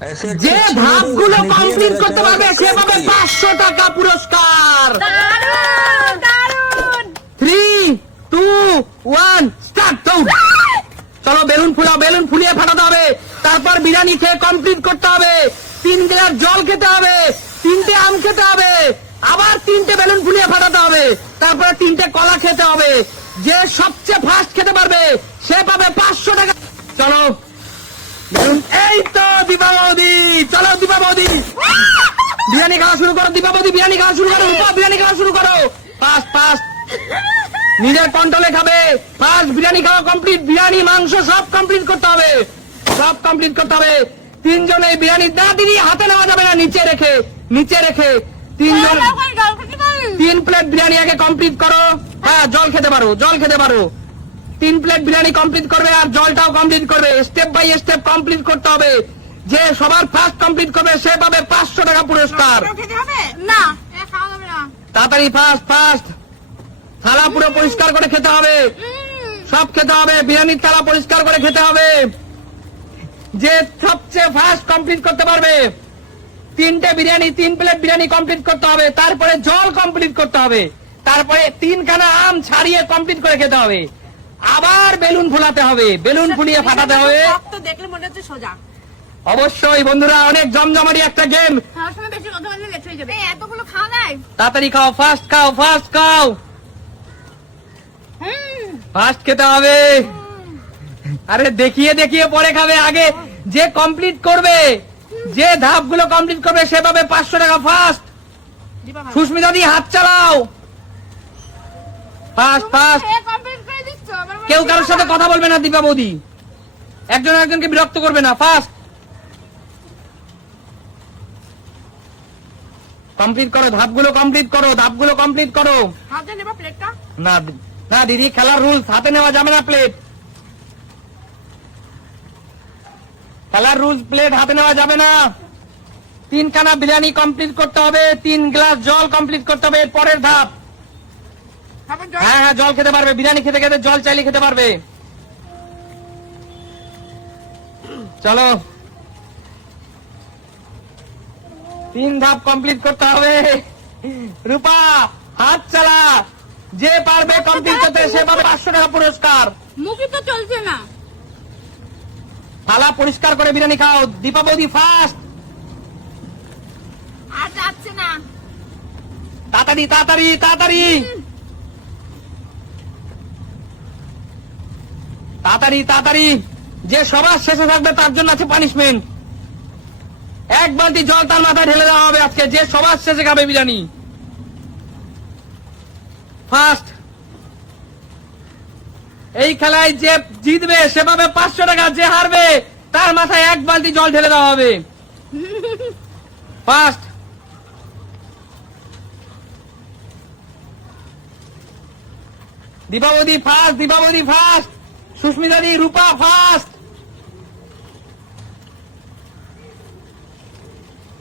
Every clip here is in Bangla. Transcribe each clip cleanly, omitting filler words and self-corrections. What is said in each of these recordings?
যে ধাপগুলো কমপ্লিট করতে পারবে সে পাবে 500 টাকা পুরস্কার। 3, 2, 1 স্টার্ট। চলো বেলুন ফুলাও, বেলুন ফুলিয়ে ফাটাতে হবে। তারপর বিরিয়ানি খেয়ে কমপ্লিট করতে হবে। 3 গ্লাস জল খেতে হবে, 3টে আম খেতে হবে, আবার 3টে বেলুন ফুলিয়ে ফাটাতে হবে, তারপরে 3টে কলা খেতে হবে। যে সবচেয়ে ফার্স্ট খেতে পারবে সে পাবে 500 টাকা। চলো এই তো দীপা বৌদি, চলো দীপা বৌদি বিরিয়ানি খাওয়া শুরু করো। দীপা বৌদি বিরিয়ানি খাওয়া শুরু করো, বিরিয়ানি খাওয়া শুরু করো। ফার্স্ট ফার্স্ট নিজের কন্ট্রোলে খাবে। ফার্স্ট বিরিয়ানি খাওয়া কমপ্লিট। বিরিয়ানি মাংস সব কমপ্লিট করতে হবে, সব কমপ্লিট করতে হবে। 3 জন এই বিরিয়ানি দিদি হাতে নেওয়া যাবে না, নিচে রেখে, নিচে রেখে 3 জন 3 প্লেট বিরিয়ানি আগে কমপ্লিট করো। হ্যাঁ জল খেতে পারো, জল খেতে পারো। 3 প্লেট বিরিয়ানি কমপ্লিট করবে আর জলটাও কমপ্লিট করবে। স্টেপ বাই স্টেপ কমপ্লিট করতে হবে। যে সবার ফার্স্ট কমপ্লিট করবে সে পাবে 500 টাকা পুরস্কার। তাড়াতাড়ি ফার্স্ট ফার্স্ট থালা পুরো পরিষ্কার করে খেতে হবে, সব খেতে হবে। বিরিয়ানির থালা পরিষ্কার করে খেতে হবে। যে সবচেয়ে ফার্স্ট কমপ্লিট করতে পারবে 3টে বিরিয়ানি, 3 প্লেট বিরিয়ানি কমপ্লিট করতে হবে। তারপরে জল কমপ্লিট করতে হবে। তারপরে 3খানা আম ছাড়িয়ে কমপ্লিট করে খেতে হবে। আবার বেলুন ফুলাতে হবে, বেলুন ফুলিয়ে ফাটাতে হবে। দেখলে মনে হচ্ছে সোজা। অবশ্যই বন্ধুরা, অনেক জমজমাটি একটা গেম। বেশি কথা বললে লেট হয়ে যাবে। এতগুলো খাওয়া নাই। তাড়াতাড়ি খাও, ফার্স্ট খাও, ফার্স্ট খাও, ফার্স্ট খেতে হবে। আরে দেখিয়ে দেখিয়ে পরে খাবে। আগে যে কমপ্লিট করবে, যে ধাপগুলো কমপ্লিট করবে সে পাবে 500 টাকা ফার্স্ট। সুস্মিতা দি হাত চালাও, ফার্স্ট ফার্স্ট। কেউ কারোর সাথে কথা বলবে না দীপা বৌদি, একজন একজনকে বিরক্ত করবে না। ফার্স্ট কমপ্লিট করো, ধাপগুলো কমপ্লিট করো, ধাপগুলো কমপ্লিট করো। হাতে নেবা প্লেটটা? না না দিদি, খেলার রুলস, হাতে নেওয়া যাবে না প্লেট। খেলার রুলস, প্লেট হাতে নেওয়া যাবে না। 3খানা বিরিয়ানি কমপ্লিট করতে হবে, 3 গ্লাস জল কমপ্লিট করতে হবে। পরের ধাপ। হ্যাঁ হ্যাঁ জল খেতে পারবে, বিরিয়ানি খেতে খেতে জল চাইলে খেতে পারবে। চলো 3 ধাপ কমপ্লিট করতে হবে। রূপা হাত চালা, যে পারবে কমপ্লিট করতে সে পাবে 500 টাকা পুরস্কার। মুখি তো চলছে না। থালা পরিষ্কার করে বিরিয়ানি খাও। দীপা বৌদি ফার্স্ট। আর যাচ্ছে না। তাড়াতাড়ি তাড়াতাড়ি তাড়াতাড়ি তাড়াতাড়ি তাড়াতাড়ি। যে সবার শেষে থাকবে তার জন্য আছে পানিশমেন্ট। 1 বালতি জল তার মাথায় ঢেলে দেওয়া হবে আজকে, যে সবার শেষে খাবে বিরিয়ানি। ফার্স্ট। এই খেলায় যে জিতবে সে পাবে 500 টাকা, যে হারবে তার মাথায় 1 বালতি জল ঢেলে দেওয়া হবে। First. Dipabali first, Dipabali first. Susmita di, Rupa first.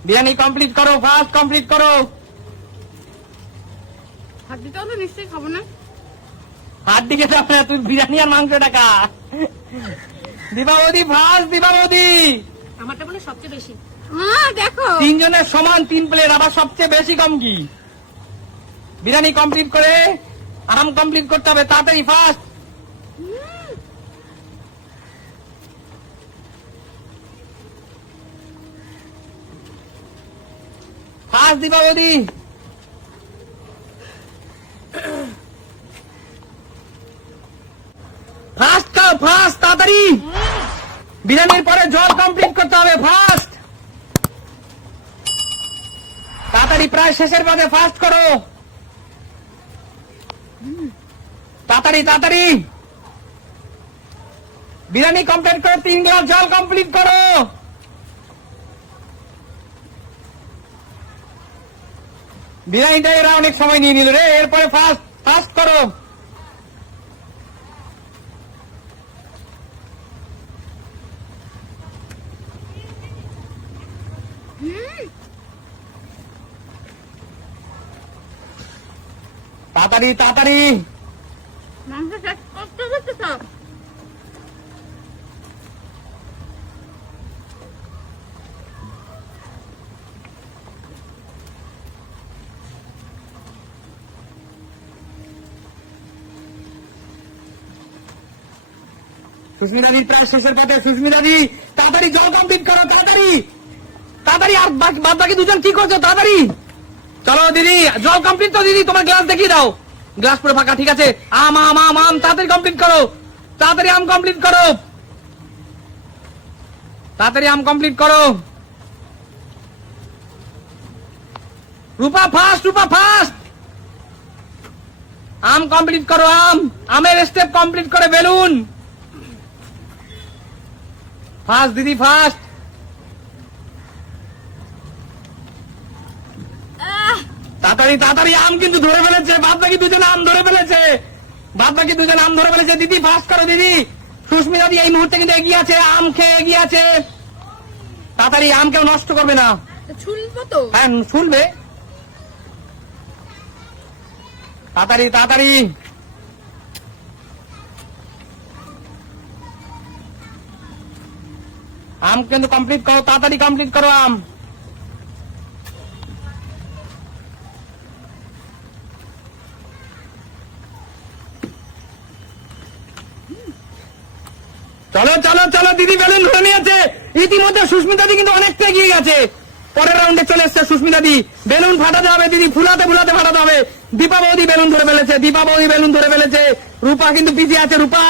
Biryani complete করো, ফার্স্ট কমপ্লিট করো। হাত দিতেও তো নিশ্চয়ই খাবো না। হাত দিকে যাবে না, তুই বিরিয়ানি আর মাংস টাকা। দীপাবলি ফার্স্ট, দীপাবলি। আমারটা বলে সবচেয়ে বেশি। দেখো 3 জনের সমান 3 প্লেট, আবার সবচেয়ে বেশি কম কি? বিরিয়ানি কমপ্লিট করে আম কমপ্লিট করতে হবে। তাড়াতাড়ি ফার্স্ট। ফার্স্ট দীপাবলি। ফার্স্ট খাও, ফার্স্ট তাড়াতাড়ি। বিরিয়ানির পরে জল কমপ্লিট করতে হবে। ফার্স্ট তাড়াতাড়ি, প্রায় শেষের পথে, ফার্স্ট করো তাড়াতাড়ি তাড়াতাড়ি। বিরিয়ানি কমপ্লিট করে 3 গ্লাস জল কমপ্লিট করো। বিরিয়ানিটা এরা অনেক সময় নিয়ে নিল রে। এরপরে ফার্স্ট ফার্স্ট করো। তাড়াতাড়ি তাড়াতাড়ি। মাংস শেষ করতে করতে সব। সুস্মিতাদি প্রায় শেষের পথে। সুস্মিতাদি তাড়াতাড়ি জল কমপ্লিট করো, তাড়াতাড়ি তাড়াতাড়ি। আর বাদ বাকি দুজন কি করছো? তাড়াতাড়ি চলো দিদি, জল কমপ্লিট তো দিদি, তোমার গ্লাস দেখিয়ে দাও। গ্লাস পুরো ফাঁকা, ঠিক আছে। আম আম আম আম তাড়াতাড়ি কমপ্লিট করো, তাড়াতাড়ি আম কমপ্লিট করো, তাড়াতাড়ি আম কমপ্লিট করো। রূপা ফাস্ট, রূপা ফাস্ট, আম কমপ্লিট করো। আমের স্টেপ কমপ্লিট করে বেলুন। ফাস্ট দিদি, ফাস্ট। তাড়াতাড়ি তাড়াতাড়ি, আম কিন্তু ধরে ফেলেছে। বাদ বাকি দুজন আম ধরে ফেলেছে, বাদ বাকি দুজন আম ধরে ফেলেছে। দিদি ফাস্ট করো দিদি। সুস্মিতা দি এই মুহূর্তে কিন্তু এগিয়ে আছে, আম খেয়ে এগিয়ে আছে। তাড়াতাড়ি, আম কেউ নষ্ট করবে না। ছুলবো তো। হ্যাঁ শুনবে, তাড়াতাড়ি তাড়াতাড়ি। আম কিন্তু কমপ্লিট করো, তাড়াতাড়ি কমপ্লিট করো আম। চলো চলো চলো, দিদি বেলুন ধরে নিয়েছে। ইতিমধ্যে সুস্মিতা দি কিন্তু অনেকটা এগিয়ে গেছে। পরের রাউন্ডে চলে এসছে সুস্মিতা দি। বেলুন ফাটাতে হবে দিদি, ফুলাতে ফুলাতে ফাটাতে হবে। দীপা বৌদি বেলুন ধরে ফেলেছে, দীপা বৌদি বেলুন ধরে ফেলেছে। রূপা কিন্তু পিছিয়ে আছে। রূপা,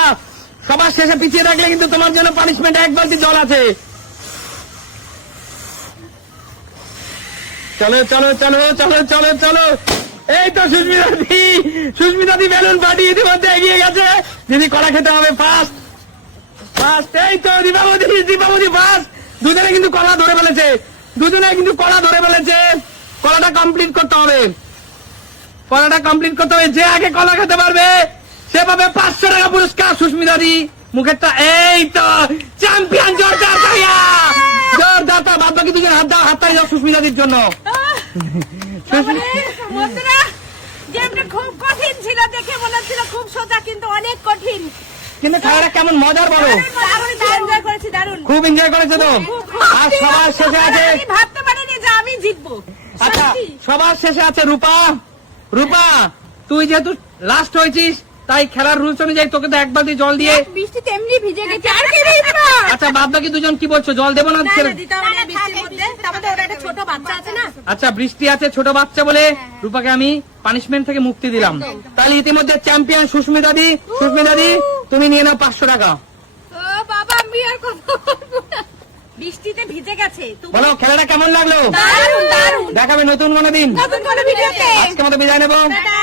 সবার শেষে পিছিয়ে থাকলে কিন্তু তোমার জন্য পানিশমেন্ট, এক বালতি জল আছে। চলো চলো চলো চলো চলো চলো। এই তো সুস্মিতা দি, সুস্মিতা দি বেলুন ফাটিয়ে ইতিমধ্যে এগিয়ে গেছে। দিদি কলা খেতে হবে ফার্স্ট, ফার্স্ট। এই তো দীপাবতি, দীপাবতি ফার্স্ট। দুজনে কিন্তু কলা ধরে ফেলেছে, দুজনে কিন্তু কলা ধরে ফেলেছে। কলাটা কমপ্লিট করতে হবে, কলাটা কমপ্লিট করতে হবে। যে আগে কলা খেতে পারবে সে পাবে 500 টাকা পুরস্কার। সুস্মিতা দি মুখেরটা, এই তো চ্যাম্পিয়ন। জোরদার তালিয়া, জোরদার তালিয়া। বাদ বাকি দুজন হাত দাও, হাত তালি দাও সুস্মিতা দির জন্য। বন্ধুরা, গেমটা খুব কঠিন ছিল, দেখে মনে হচ্ছিল খুব সোজা, কিন্তু অনেক কঠিন। কিন্তু খেলাটা কেমন মজার বলো? দারুণ এনজয় করেছি, দারুণ। খুব এনজয় করেছে তো। আর সবার শেষে আছে, আমি ভাবতে পারিনি যে আমি জিতবো। আচ্ছা সত্যি। সবার শেষে আছে রূপা। রূপা, তুই যেহেতু লাস্ট হয়েছিস তাই খেলার রুলস অনুযায়ী তোকে তো এক বালতি জল দিয়ে। বৃষ্টিতে এমনি ভিজে গেছে, আর কি ভিজবো? আচ্ছা বাদ বাকি দুজন কি বলছো, জল দেবো না? না, না, দিতে হবে না বৃষ্টির মধ্যে। তারপরে ওটা একটা ছোট বাচ্চা আছে না। আচ্ছা বৃষ্টি আছে, ছোট বাচ্চা বলে রূপাকে আমি পানিশমেন্ট থেকে মুক্তি দিলাম। তাহলে ইতিমধ্যে চ্যাম্পিয়ন সুস্মিতা দি। সুস্মিতা দি তুমি নিয়ে নাও 500 টাকা। ও বাবা, আমি আর কথা বলবো না। বৃষ্টিতে ভিজে গেছে। বলো খেলাটা কেমন লাগলো? দারুণ, দারুণ। দেখাবে নতুন কোনো দিন। নতুন কোনো ভিডিওতে। আজকে মতো বিদায় নেবো। টাটা।